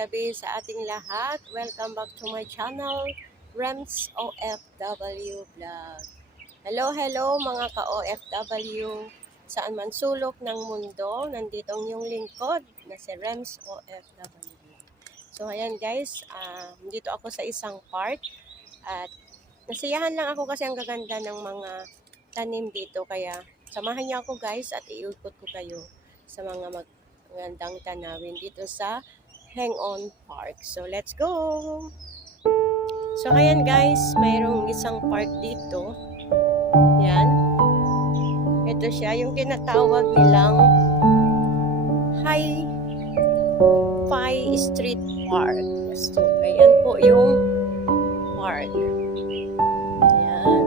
gabi sa ating lahat. Welcome back to my channel, Rems OFW Vlog. Hello mga ka-OFW, saan man sulok ng mundo, nandito ang inyong lingkod na si Rems OFW. So ayan guys, dito ako sa isang park at nasiyahan lang ako kasi ang gaganda ng mga tanim dito. Kaya samahan niyo ako guys at iikot ko kayo sa mga magandang tanawin dito sa Hang-On Park. So let's go! So ayan guys, mayroong isang park dito. Yan. Ito siya, yung tinatawag nilang Hi-Fi Street Park. So ayan po yung park. Yan.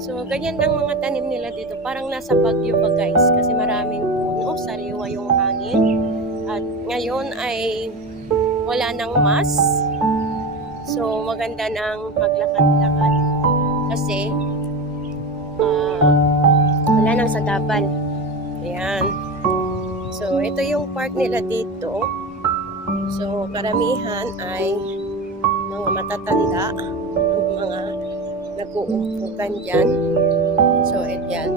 So ganyan ang mga tanim nila dito. Parang nasa Baguio pa guys kasi maraming puno, sariwa yung hangin. At ngayon ay wala nang mas. So maganda nang maglakad-lakad kasi wala nang sagabal. Ayan. So ito yung park nila dito. So karamihan ay mga matatanda, mga nag-uumpukan dyan. So ayan.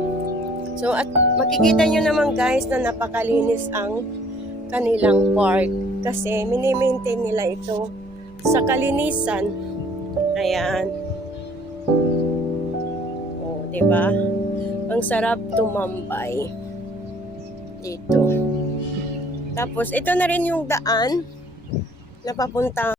So at makikita nyo naman guys na napakalinis ang kanilang park kasi mini-maintain nila ito sa kalinisan. Ayan. Oh, 'di ba? Ang sarap tumambay dito. Tapos ito na rin yung daan na papunta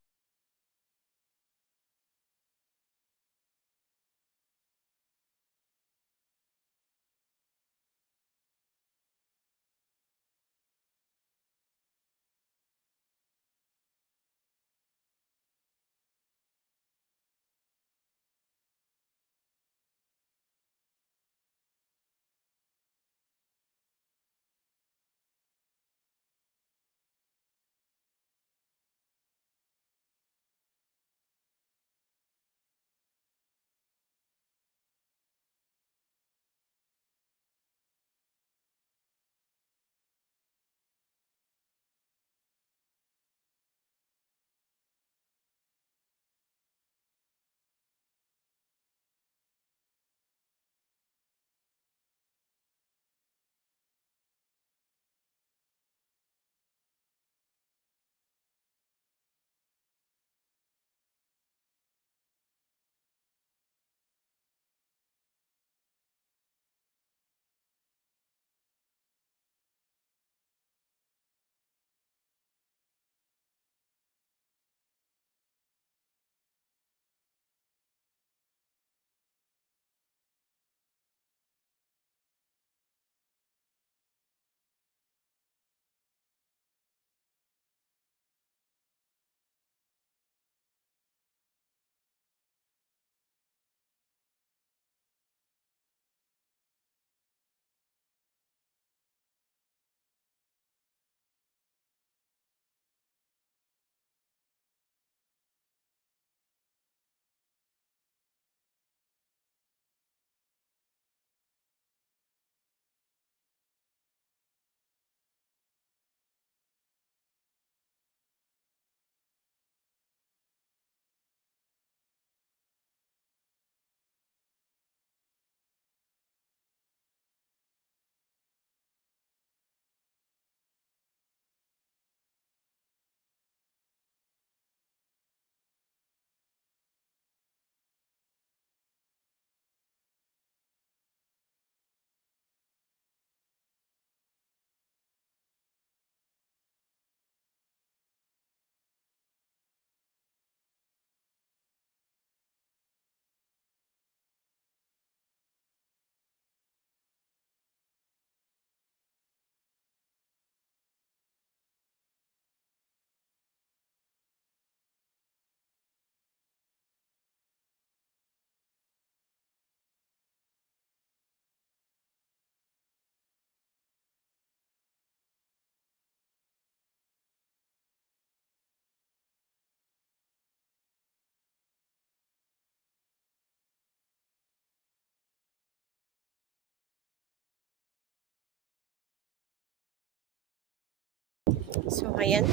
So, ayan.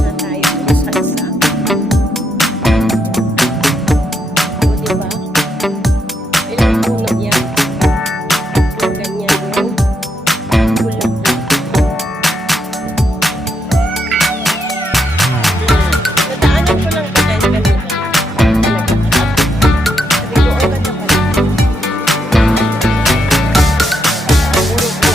Na tayo dun sa isa. O, diba? Ilang puno yan. Yung ganyan yung bulaklak. Nadaanan ko lang ito guys kanina. Sabi ko, ang ganda pala. Puro po.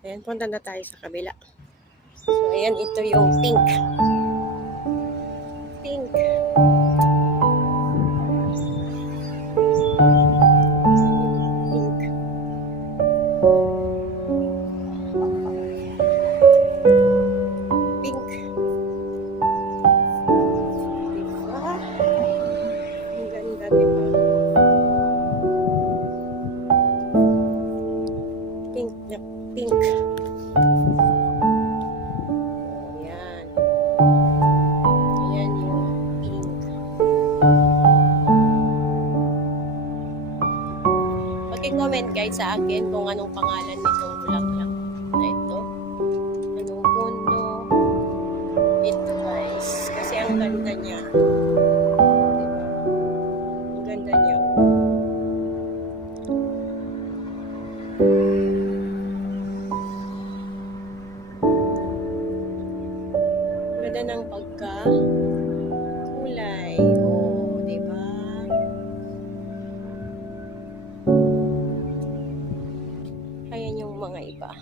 Ayan, punta na tayo sa kabila. So, ayan, ito yung pink. Pink. Pink. Pink. Diba? Ang ganda, diba? Pink na pink. Ayan. Ayan yung pink. Paki-comment guys sa akin kung anong pangalan nitong bulaklak na ito. Anong puno ito guys. Kasi ang ganda niya. Diba? Ang ganda niya. Ganda ng pagka-kulay. Oh, diba? Ayan yung mga iba.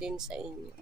Din sa inyo.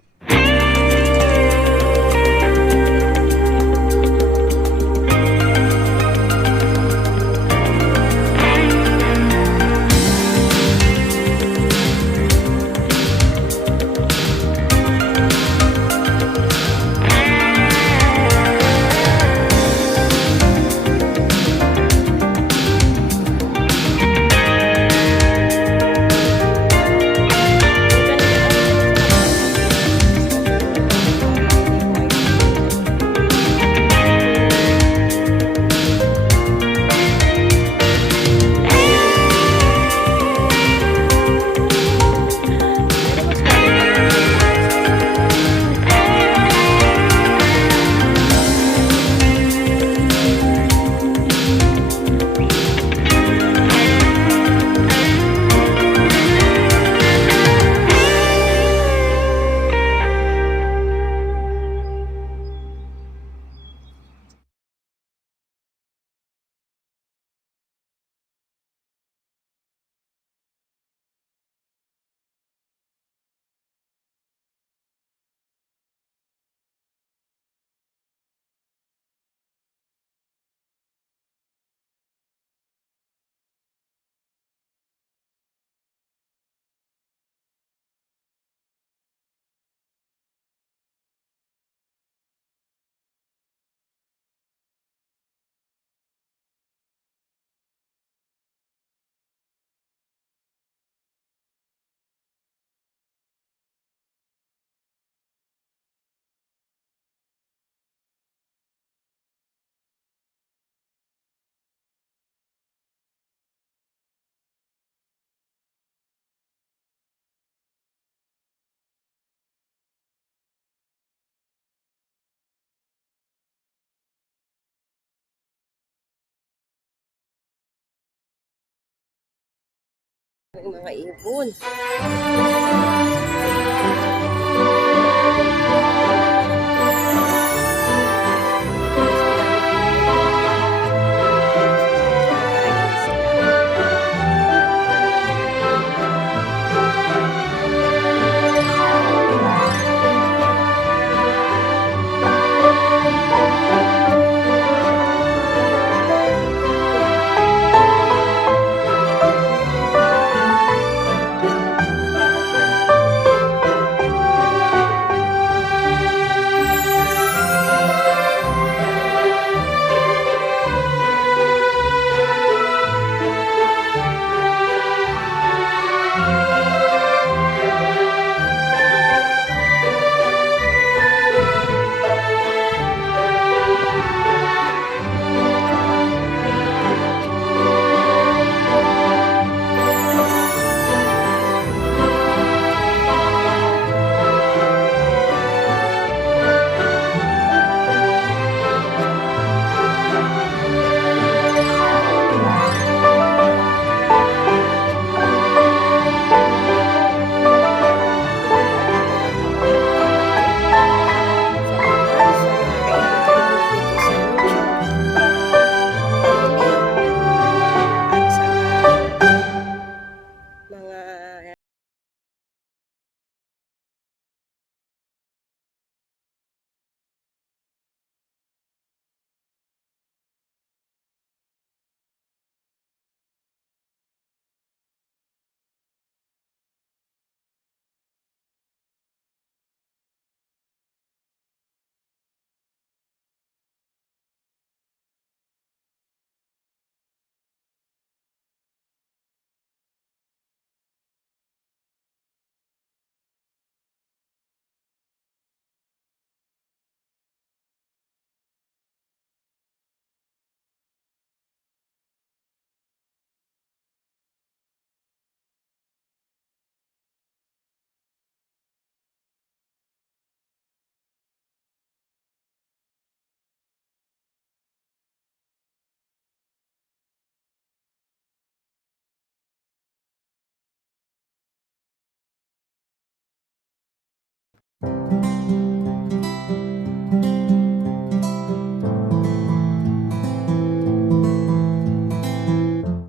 Mga ibon.